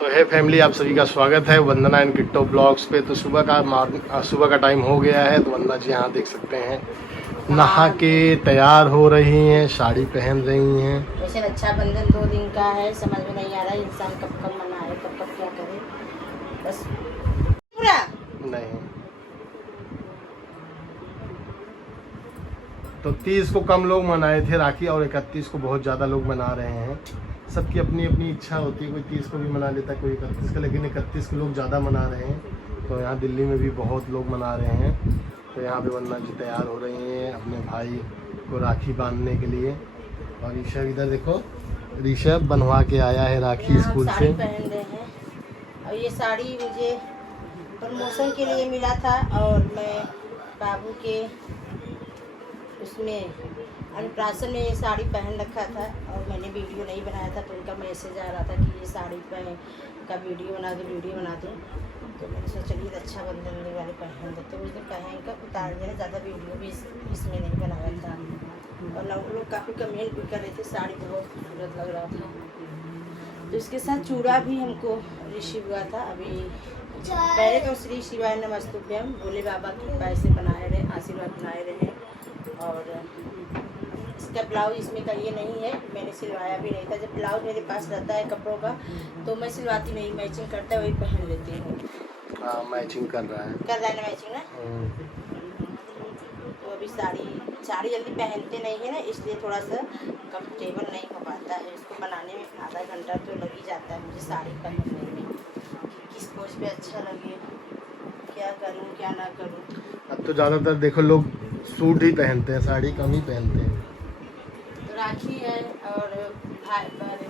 तो है फैमिली, आप सभी का स्वागत है वंदना एंड किट्टो ब्लॉग्स पे। तो सुबह का टाइम हो गया है। तो वंदना जी यहाँ देख सकते हैं नहा के तैयार हो रही हैं, साड़ी पहन रही हैं। वैसे रक्षाबंधन 2 दिन का है, समझ में नहीं आ रहा है इंसान कब कब मनाए कब कब क्या करे। बस पूरा नहीं तो 30 को कम लोग मनाए थे राखी और 31 को बहुत ज़्यादा लोग मना रहे हैं। सबकी अपनी अपनी इच्छा होती है, कोई 30 को भी मना लेता है, कोई 31 को, लेकिन 31 को लोग ज़्यादा मना रहे हैं। तो यहाँ दिल्ली में भी बहुत लोग मना रहे हैं। तो यहाँ पे वंदना जी तैयार हो रही हैं अपने भाई को राखी बांधने के लिए। और ऋषभ इधर देखो, ऋषभ बनवा के आया है राखी स्कूल से। साड़ी पहन रहे हैं और ये साड़ी मुझे प्रमोशन के लिए मिला था और मैं बाबू के उसमें अन्नप्राशन में ये साड़ी पहन रखा था और मैंने वीडियो नहीं बनाया था। तो उनका मैसेज आ रहा था कि ये साड़ी पहन का वीडियो बना दूँ। तो मैंने सोचा चलिए रक्षाबंधन वाले पहन देते। उस दिन पहन कर उतार दिया, ज़्यादा वीडियो भी इसमें नहीं बनाया था। और लोग काफ़ी कमेंट भी कर रहे थे साड़ी बहुत खूबसूरत लग रहा था। तो इसके साथ चूड़ा भी हमको रिसीव हुआ था। अभी पहले तो श्री शिवाय नमस्तुभ्यम, भोले बाबा की कृपा से बनाए रहे, आशीर्वाद बनाए रहे। और इसका ब्लाउज इसमें का ये नहीं है, मैंने सिलवाया भी नहीं था। जब ब्लाउज मेरे पास रहता है कपड़ों का तो मैं सिलवाती नहीं, मैचिंग करता है वही पहन लेती हूँ। हाँ, मैचिंग कर रहा है ना मैचिंग ना। तो अभी साड़ी जल्दी पहनते नहीं है ना, इसलिए थोड़ा सा कंफर्टेबल नहीं हो पाता है। इसको बनाने में आधा घंटा तो लग ही जाता है मुझे साड़ी पहनने में। किस पोज पे अच्छा लगे, क्या करूँ क्या ना करूँ। अब तो ज़्यादातर देखो लोग सूट ही पहनते हैं, साड़ी कम ही पहनते हैं। तो राखी है और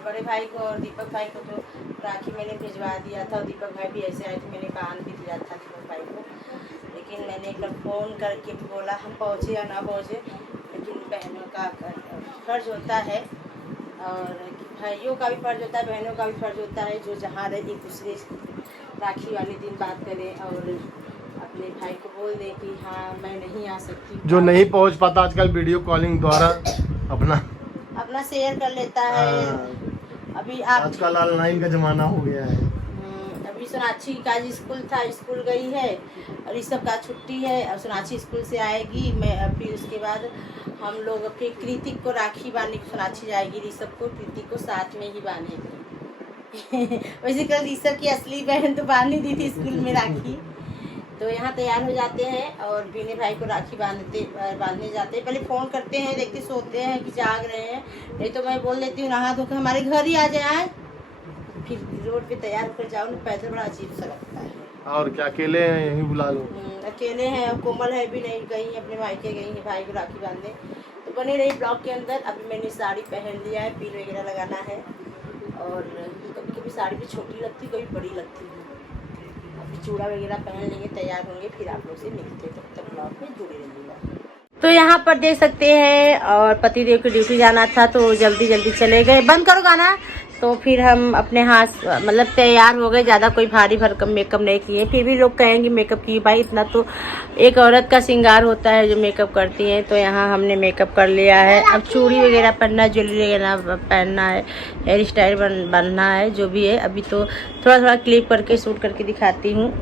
बड़े भाई को और दीपक भाई को तो राखी मैंने भिजवा दिया था। और दीपक भाई भी ऐसे आए थे, मैंने बांध भी दिया था दीपक भाई को। लेकिन मैंने एक बार फ़ोन करके बोला, हम पहुँचे या ना पहुँचे, लेकिन बहनों का फर्ज होता है और भाइयों का भी फर्ज होता है, बहनों का भी फर्ज होता है, जो जहाँ रहे एक दूसरे राखी वाले दिन बात करें और अपने भाई को बोल दे कि हाँ मैं नहीं आ सकती। जो नहीं पहुंच पाता आजकल वीडियो कॉलिंग द्वारा अपना शेयर कर लेता है। अभी आजकल ऑनलाइन का जमाना हो गया है। अभी सोनाक्षी का स्कूल था, स्कूल गई है और इस सब का छुट्टी है। और सोनाक्षी स्कूल से आएगी, मैं फिर उसके बाद हम लोग फिर कृतिक को राखी बांधने, सोनाक्षी जाएगी ऋषभ को, कृतिक को साथ में ही बांधेगी। वैसे कल ऋषभ की असली बहन तो बांध दी थी स्कूल में राखी। तो यहाँ तैयार हो जाते हैं और बीने भाई को राखी बांधने जाते हैं। पहले फ़ोन करते हैं, देखते सोते हैं कि जाग रहे हैं, नहीं तो मैं बोल देती हूँ नहा धोकर हमारे घर ही आ जाए। फिर रोड पे तैयार होकर जाओ ना, पैदल बड़ा अजीब सा लगता है। और क्या अकेले हैं, यहीं बुला लो। अकेले हैं और कोमल है भी नहीं, गई अपने भाई के गई है भाई को राखी बांधने। तो बने रही ब्लॉग के अंदर। अभी मैंने साड़ी पहन लिया है, पील वगैरह लगाना है। और कभी कभी साड़ी भी छोटी लगती, कभी बड़ी लगती है। चूड़ा वगैरह पहन लेंगे, तैयार होंगे, फिर आप लोग से मिलते हैं। तब तक ब्लॉग में जुड़े रहिएगा। तो यहाँ पर देख सकते हैं और पतिदेव की ड्यूटी जाना था तो जल्दी चले गए। बंद करो गाना। तो फिर हम अपने हाथ मतलब तैयार हो गए, ज़्यादा कोई भारी भरकम मेकअप नहीं किए। फिर भी लोग कहेंगे मेकअप की, भाई इतना तो एक औरत का श्रृंगार होता है जो मेकअप करती है। तो यहाँ हमने मेकअप कर लिया है। अब चूड़ी वगैरह पहनना, ज्वेलरी वगैरह पहनना है, हेयर स्टाइल बनना है, जो भी है। अभी तो थोड़ा क्लिप करके शूट करके दिखाती हूँ।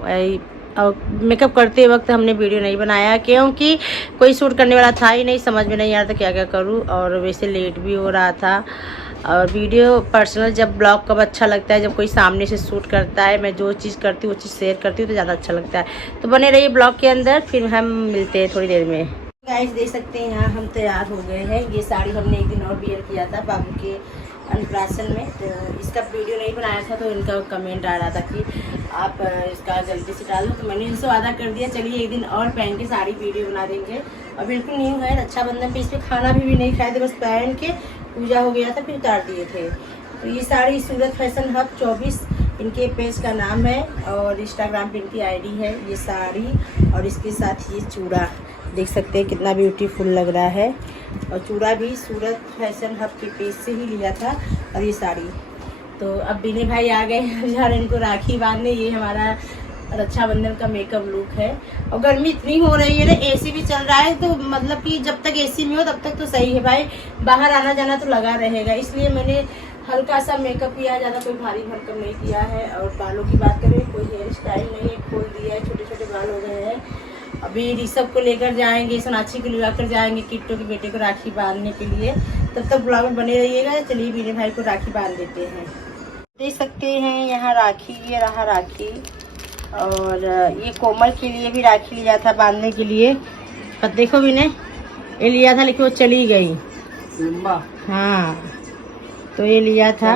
और मेकअप करते वक्त हमने वीडियो नहीं बनाया क्योंकि कोई शूट करने वाला था ही नहीं, समझ में नहीं आ रहा था क्या करूँ। और वैसे लेट भी हो रहा था। और वीडियो पर्सनल जब ब्लॉग कब अच्छा लगता है, जब कोई सामने से शूट करता है। मैं जो चीज़ करती हूँ वो चीज़ शेयर करती हूँ तो ज़्यादा अच्छा लगता है। तो बने रहिए ब्लॉग के अंदर, फिर हम मिलते हैं थोड़ी देर में। गाइस देख सकते हैं यहाँ हम तैयार हो गए हैं। ये साड़ी हमने एक दिन और वियर किया था बाबू के अन्नप्राशन में। तो इसका वीडियो नहीं बनाया था तो इनका कमेंट आ रहा था कि आप इसका जल्दी से डाल दो। तो मैंने इनसे वादा कर दिया, चलिए एक दिन और पहन के साड़ी वीडियो बना देंगे। और बिल्कुल न्यू है, रक्षाबंधन पे इस पर खाना भी नहीं खाए थे, बस पहन के पूजा हो गया था फिर उतार दिए थे। तो ये साड़ी सूरत फैशन हब 24 इनके पेज का नाम है और इंस्टाग्राम पे इनकी आईडी है। ये साड़ी और इसके साथ ये चूड़ा देख सकते हैं कितना ब्यूटीफुल लग रहा है। और चूड़ा भी सूरत फैशन हब के पेज से ही लिया था। और ये साड़ी तो अब बीने भाई आ गए यार इनको राखी बांधने। ये हमारा रक्षाबंधन का मेकअप लुक है। और गर्मी इतनी हो रही है ना, एसी भी चल रहा है तो मतलब कि जब तक एसी में हो तब तक तो सही है भाई, बाहर आना जाना तो लगा रहेगा। इसलिए मैंने हल्का सा मेकअप किया है, ज़्यादा कोई भारी मेकअप नहीं किया है। और बालों की बात करें, कोई हेयर स्टाइल नहीं है, खोल दिया है, छोटे छोटे बाल हो गए हैं। अभी ऋषभ को लेकर जाएंगे, सोनाक्षी को लेकर जाएंगे किट्टू के बेटे को राखी बांधने के लिए। तब तक ब्लॉग में बने रहिएगा। चलिए बीने भाई को राखी बांध देते हैं। देख सकते हैं यहाँ राखी, ये रहा राखी। और ये कोमल के लिए भी राखी लिया था बांधने के लिए, पर देखो भी ने ये लिया था लेकिन वो चली गई। हाँ, तो ये लिया था।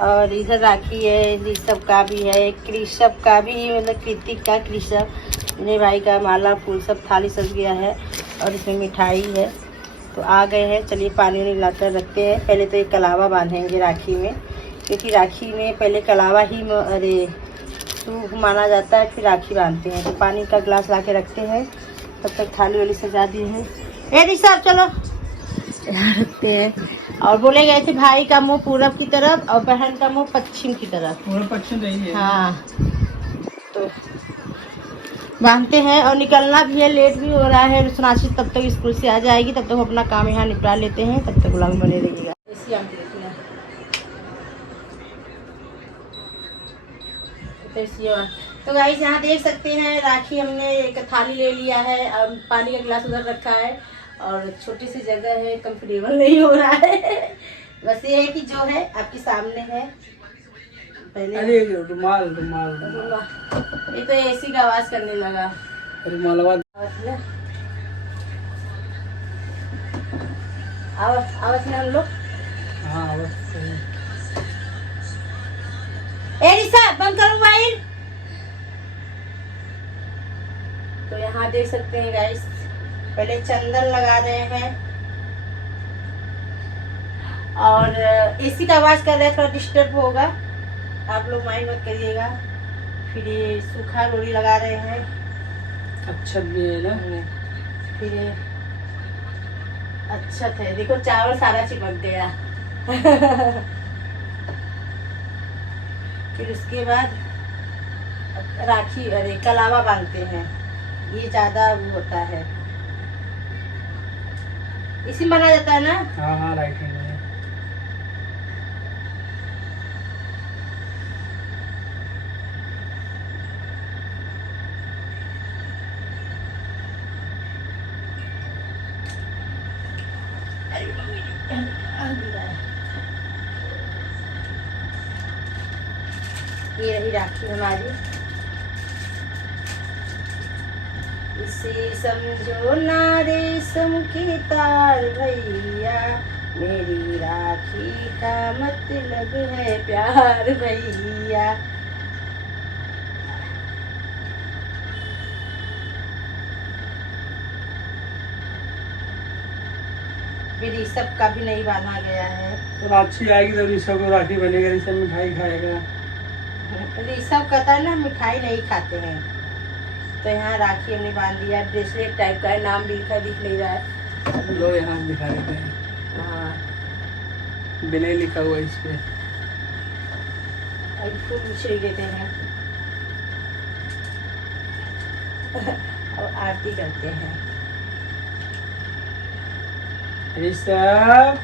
और इधर राखी है, ऋषभ का भी है, कृषभ का भी, मतलब कृतिक का, कृषभ मेरे भाई का। माला फूल सब थाली सज गया है और इसमें मिठाई है। तो आ गए हैं, चलिए पानी वानी लाकर रखते हैं। पहले तो ये कलावा बांधेंगे राखी में, क्योंकि राखी में पहले कलावा ही शुभ माना जाता है, फिर राखी बांधते हैं। तो पानी का गिलास ला के रखते हैं, तब तक थाली वाली सजा दी है। ए ऋषभ चलो यहाँ रखते हैं। और बोले गए थे भाई का मुंह पूरब की तरफ और बहन का मुंह पश्चिम की तरफ। पूरब पश्चिम नहीं है। हाँ, तो बांधते हैं और निकलना भी है, लेट भी हो रहा है। सोनाक्षी तब तक स्कूल से आ जाएगी, तब तक अपना काम यहाँ निपटा लेते हैं। तब तक ब्लॉग बने रहिएगा। तो गाइस यहाँ देख सकते हैं राखी हमने एक थाली ले लिया है और पानी का गिलास उधर रखा है। और छोटी सी जगह है, कंफर्टेबल नहीं हो रहा है। बस ये है कि जो है आपके सामने है। पहले रुमाल ये तो एसी का आवाज करने लगा। रुमाल आवाज में हम लोग। हाँ बंद करो मोबाइल। तो यहाँ देख सकते हैं गाइस, पहले चंदन लगा रहे हैं। और एसी का आवाज कर रहे हैं, थोड़ा डिस्टर्ब होगा, आप लोग माइंड मत करिएगा। फिर ये सूखा रोड़ी लगा रहे हैं। अच्छा भी है ना। फिर ये अच्छा था, देखो चावल सारा चिपक गया। फिर उसके बाद राखी, अरे कलावा बांधते हैं। ये ज्यादा वो होता है, इसी में माना जाता है ना। हाँ राइट है। ये रही राखी हमारी। इसे समझो ना रेशम की तार भैया, मेरी राखी का मतलब है प्यार भैया। ऋषभ का भी नहीं बांधा गया है। तो अच्छी आएगी तो ऋषभ को राखी बनेगा, ऋषभ मिठाई खाएगा। ऋषभ कहता है ना मिठाई नहीं खाते हैं। तो यहाँ राखी हमने बांध दिया। ब्रेसलेट टाइप का है, नाम भी लिखा दिख नहीं रहा है। लो यहाँ दिखा देते हैं। हाँ, विनय लिखा हुआ इस पे। फूल छिड़ देते हैं और आरती करते हैं। ऋषभ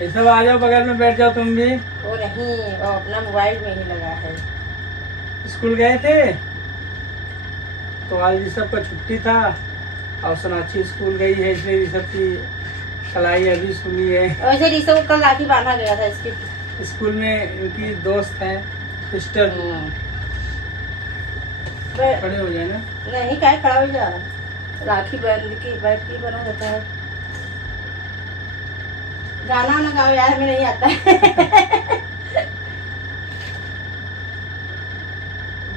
ऋषभ आ जाओ, बगल में बैठ जाओ तुम भी। वो नहीं, वो अपना मोबाइल में ही लगा है। स्कूल गए थे तो आज ऋषभ का छुट्टी था और सोनाक्षी स्कूल गई है, इसलिए ऋषभ की कलाई अभी सुनी है। वैसे ऋषभ को कल राखी बांधा गया था इसके स्कूल में। इनकी दोस्त है सिस्टर। खड़े हो जाए ना। नहीं, क्या खड़ा हो जा। राखी बंद की बैठ के बना जाता है। गाना ना गाओ यार, हमें नहीं आता है।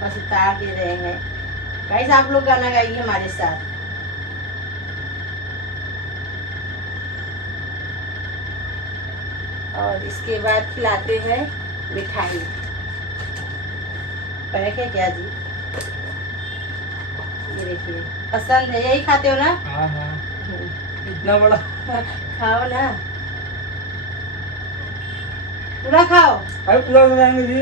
बस उतार दे रहे हैं। गाइस आप लोग गाना गाइए हमारे साथ। और इसके बाद खिलाते हैं मिठाई। पैक है क्या जी? ये देखिए, पसंद है, यही खाते हो ना? हाँ हाँ, इतना बड़ा खाओ ना, पूरा खाओ। अरे पूरा बताएंगे जी।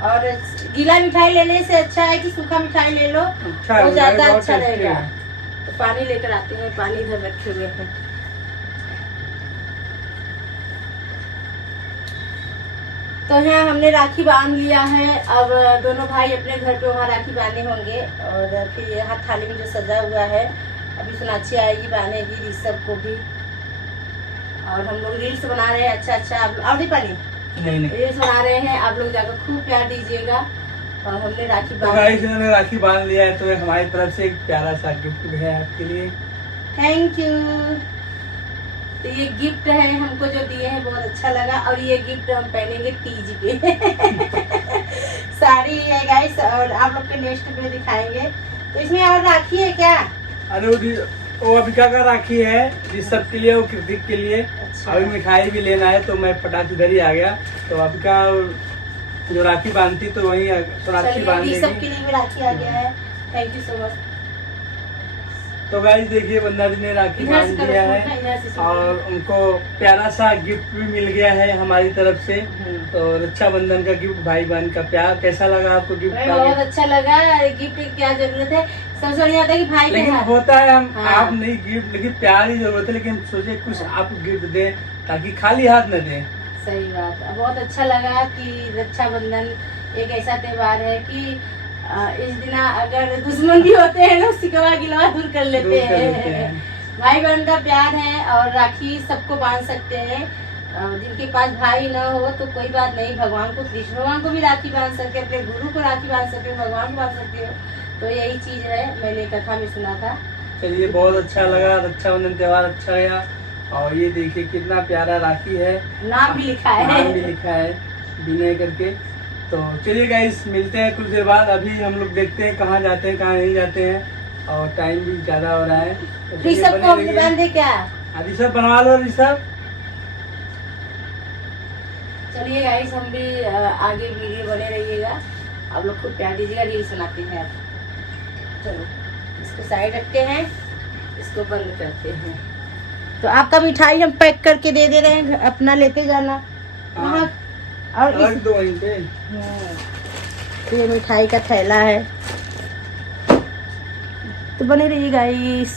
और गीला मिठाई लेने से अच्छा है कि सूखा मिठाई ले लो, अच्छा वो ज्यादा बहुत अच्छा टेस्टी रहेगा। है। तो पानी लेकर आते हैं, पानी इधर रखे हुए हैं। तो यहाँ हमने राखी बांध लिया है। अब दोनों भाई अपने घर पे वहाँ राखी बांधे होंगे और फिर यहाँ थाली में जो सजा हुआ है अभी सोनाक्षी आएगी बांधेगी ऋषभ को भी। और हम लोग रील्स बना रहे हैं। अच्छा आप और नहीं पानी नहीं रील्स बना रहे हैं, आप लोग जाकर खूब प्यार दीजिएगा। और हमने राखी तो गाइस इन्होंने राखी बांध लिया है, तो हमारी तरफ से एक प्यारा सा गिफ्ट भी है आपके लिए। Thank you. तो ये गिफ्ट है हमको जो दिए हैं बहुत अच्छा लगा। और ये गिफ्ट हम पहनेंगे तीज पे साड़ी है गाइस और आप लोग के नेक्स्ट पे दिखाएंगे। तो इसमें और राखी है क्या? अरे वो अभिका का राखी है ऋषभ के लिए, वो कृतिक के लिए। अच्छा। अभी मिठाई भी लेना है तो मैं फटाक इधर ही आ गया। तो अभिका जो राखी बांधती तो वही सोनाक्षी बांध देगी। ऋषभ के लिए भी राखी आ गया है। Thank you so much. तो गाइस देखिए बंदा जी ने राखी बांध दिया है और उनको प्यारा सा गिफ्ट भी मिल गया है हमारी तरफ से। तो रक्षाबंधन का गिफ्ट, भाई बहन का प्यार। कैसा लगा आपको गिफ्ट? बहुत अच्छा लगा। गिफ्ट की क्या जरूरत है, सबसे बढ़िया आता है कि भाई लेकिन होता है हम हाँ। आप नहीं गिफ्ट, लेकिन प्यार ही जरूरत है। लेकिन सोचे कुछ आप गिफ्ट दे ताकि खाली हाथ न दे। सही बात। बहुत अच्छा लगा कि रक्षाबंधन एक ऐसा त्योहार है कि इस दिन अगर दुश्मन भी होते हैं लोग सिकवा गिलवा दूर कर लेते हैं। भाई बहन का प्यार है और राखी सबको बांध सकते हैं। जिनके पास भाई ना हो तो कोई बात नहीं, भगवान को, कृष्ण भगवान को भी राखी बांध सकते, अपने गुरु को राखी बांध सकते, भगवान को बांध सकते हो। तो यही चीज है, मैंने कथा में सुना था। चलिए बहुत अच्छा लगा, रक्षाबंधन त्योहार अच्छा गया। और ये देखिए कितना प्यारा राखी है, नाम भी लिखा है, नाम भी लिखा है विनय करके। तो चलिए गाइस मिलते हैं कुछ देर बाद। अभी हम लोग देखते हैं कहाँ जाते हैं कहाँ नहीं जाते हैं, और टाइम भी ज्यादा हो रहा है। तो ऋषभ को हमने बांधे क्या? ऋषभ बनवा लो ऋषभ। चलिए गाइस हम भी आगे वीडियो बने रहिएगा, आप लोग खूब प्यार दीजिएगा। रील्स बनाते हैं। चलो इसको साइड रखते हैं, इसको बंद करते हैं। तो आपका मिठाई हम पैक करके दे दे रहे हैं, अपना लेते जाना वहाँ। और रख दो वहीं पे। ये मिठाई का थैला है। तो बने रहिए गाइस।